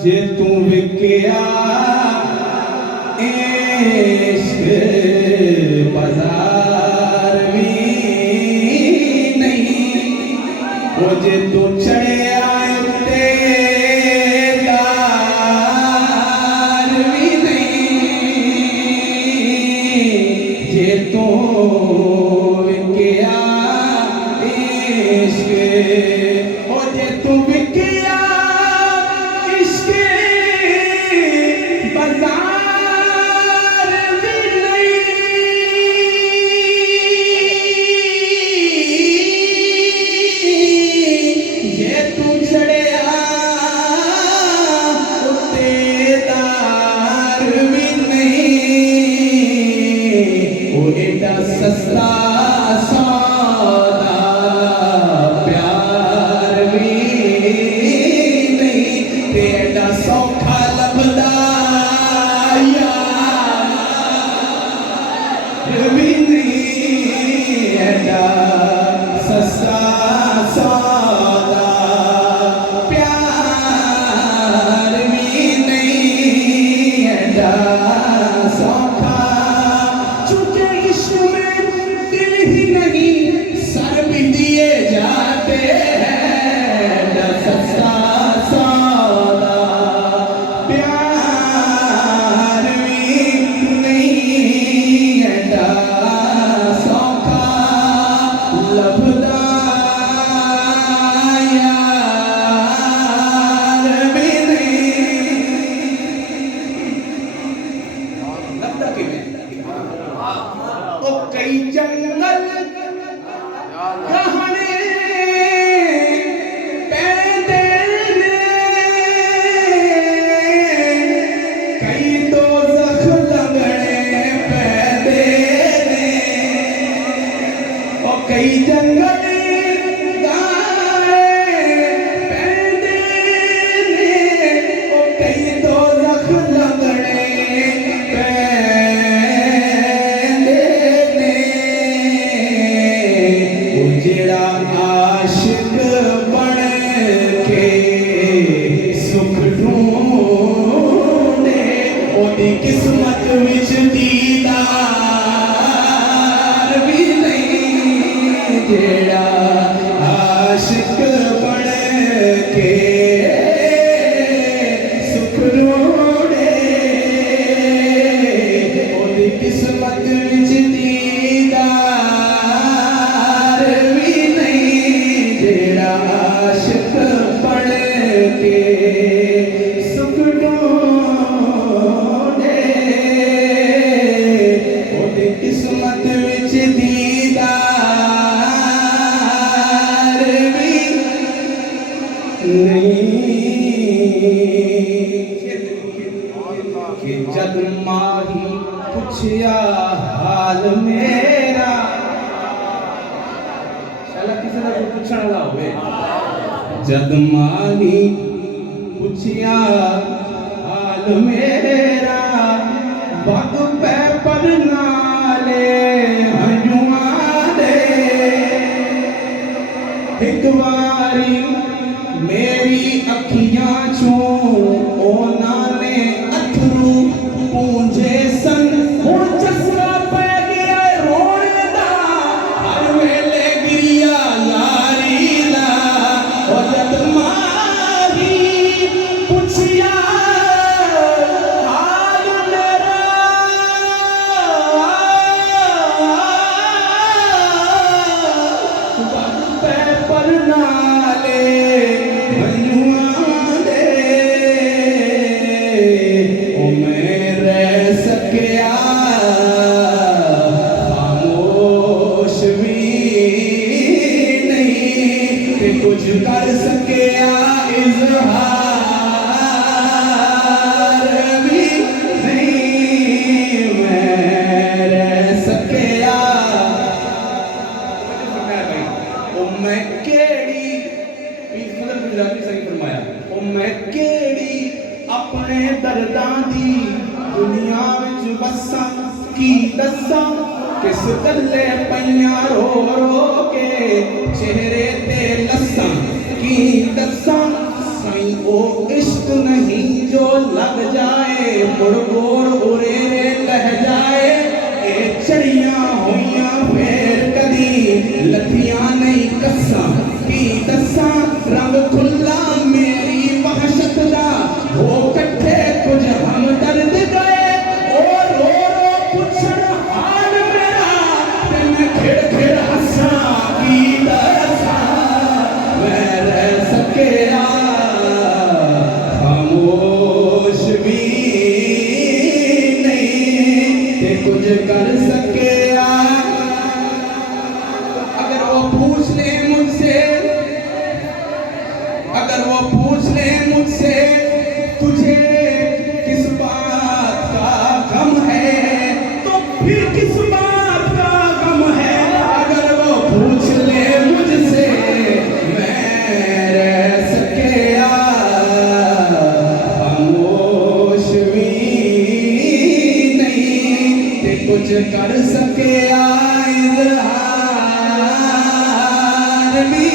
जे तू विकिया इश्क बाजार भी नहीं, वो जे तू चढ़े आए उत्ते दार भी नहीं, जे तू विकिया इश्क, वो जे तू विकिया बाजार भी नहीं, जे तू चढ़िया उत्ते दार भी नहीं, वो एडा सस्ता सौदा प्यार भी नहीं, ते एडा सौखा लभदा भी नहीं, एडा सस्ता सौदा प्यार भी नहीं, एडा सौखा, चूंकि इश्क में दिल ही नहीं सर भी दिए जाते हैं, एडा सस्ता सौदा प्यार भी नहीं, एडा सौखा लभदा यार भी नहीं। लभदा किवें? ओ कई जंगल गहने पैंदे ने, कई दोज़ख लंघने पैंदे ने, ओ कई जंगल गहने पैंदे ने, ओ कई दोज़ख लंघने पैंदे ने, ओ जेड़ा आशिक बन के सुख ढूंढे, ओदी किस्मत विच दीदार भी नहीं, जेड़ा आशिक बन के सुख ढूंढे, ओदी किस्मत विच दीदार भी नहीं, जेड़ा आशिक बन के सुख ढूंढे, ओदी किस्मत विच दीदार भी नहीं, कि जद माही पुछया हाल मेरा, शाला किसी का पूछने वाला होवे, जद माही पुछया हाल मेरा, बग पे पर नाले हंजुआ दे, एक बारी मेरी अखियां चों ओना ने अथरू पूंजे सन, हुण चस्का पै गया रोण दा, हर वेले गिरिया यारी दा, ओ जद माही पुछया हाल मेरा, बग पे पर नाले हंजुआ दे, ओ मैं रह सकिया खामोश भी नहीं, कि कुछ कर सकिया इज़हार भी नहीं, मैं रह सकिया। ओ मैं केड़ी गुजराती सही फरमाया, ओ मैं केड़ी अपने दर्दां दी दुनिया विच वसां, की दसां किस गल्ले पैया रो रो के चेहरे ते लस्सां की दस्सां साईं ओ इश्क नहीं जो लग जाए मुड़ गोर उरेरे लह जाए ए चढ़ियां होइयां फेर कदी लथियां नहीं कस्सां की दस्सां रंग खुला मेरी वहशत दा हो कट्ठे कुछ हम दर्द गए ओ रो रो पुछण हाल मेरा ते मैं खिड़ खिड़ हस्सां की दस्सां मैं रह सकिया खामोश भी नहीं ते कुछ कर सकिया अगर वो पूछ ले मुझसे अगर वो पूछ ले मुझसे तुझे किस बात का गम है तो फिर किस बात का गम है अगर वो पूछ ले मुझसे मैं रह सकिया खामोश भी नहीं ते कुछ कर सकिया इज़हार भी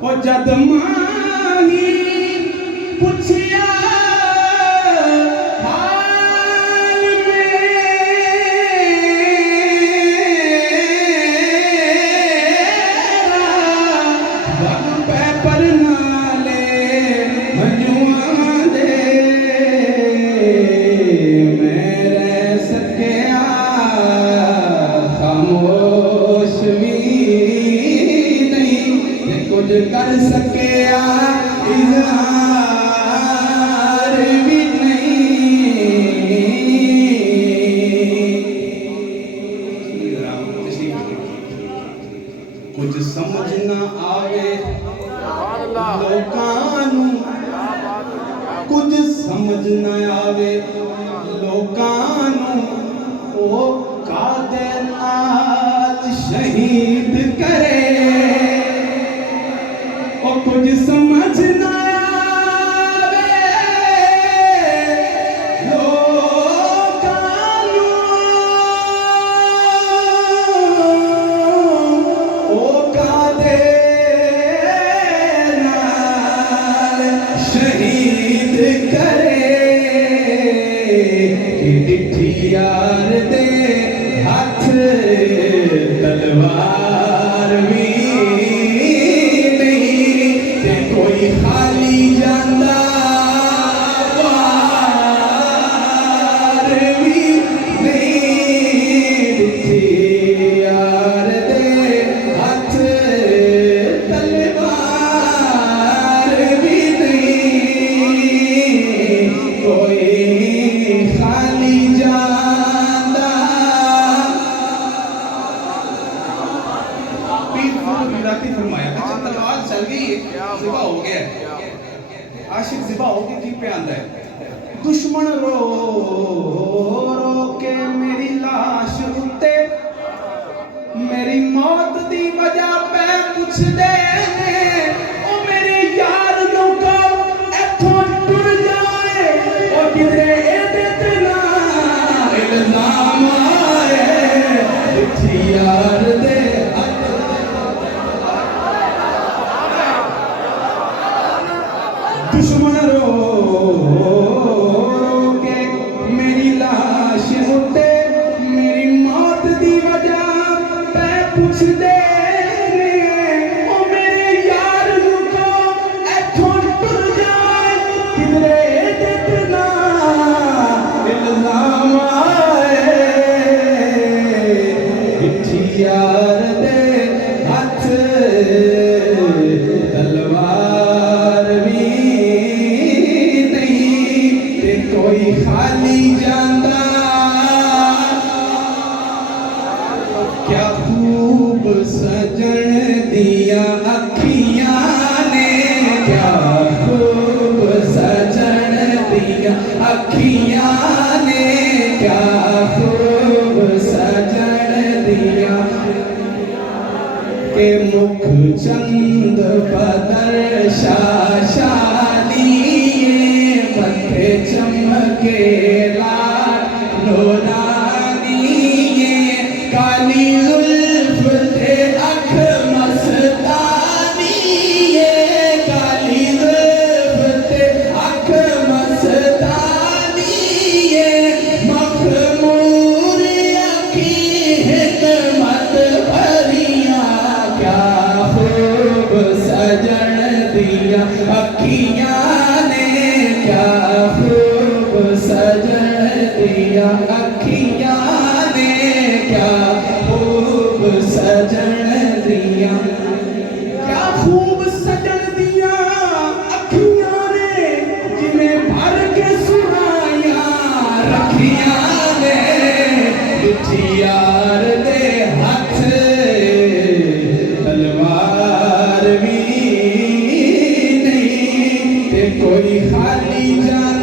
ओ जद माही पुछिया हाल मेरा वग पे पर नाले मजुआ दे मैं रह सकिया खामोश भी कुछ कर सकिया इज़हार भी नहीं कुछ समझ ना आवे लोकां नूं कुछ समझ ना आवे लोकां नूं ओ कादे नाल शहीद करे कुछ समझ ना आवे लोकां नूं ओ कादे नाल शहीद करे कि डिठी यार दे हथ तलवार भी खाली जांदा वार भी नहीं यार दे हथ तलवार भी नहीं कोई खाली जांदा राती फरमाया अच्छा तलवार चल गई ज़िबा हो गया आशिक ज़िबा हो के की पे आंदा है दुश्मन रो रो के मेरी लाश उत्ते मेरी मौत दी वजह पे पूछ दे ओ मेरे यार लोका इथों टुर जाए ओ किधरे एदे ते ना इल्जाम आए डिठी यार दे दुश्मन रो के मेरी लाश उठे मेरी मौत दी वजह पे पूछ दे ओ सजन दिया अखियां ने, क्या खूब सजन दिया अखियां ने, क्या खूब सजन दिया। के मुख चंद बदर शाशानिए, मथे चमके लाल नूरानिए, काली जुल्फ थे अख मस्तानिए, काली जुल्फ थे अख मस्तानिए, मखमूर अखी हिकमत भरिया, क्या खूब सजन दिया अखियां ने, क्या खूब सजन दिया अखियां ने, क्या खूब सजन दिया। क्या खूब सजन दिया अखियां ने, जिन्हें भर के सुनाया रखियां ने, यार दे हथ तलवार भी नहीं, ते कोई खाली जान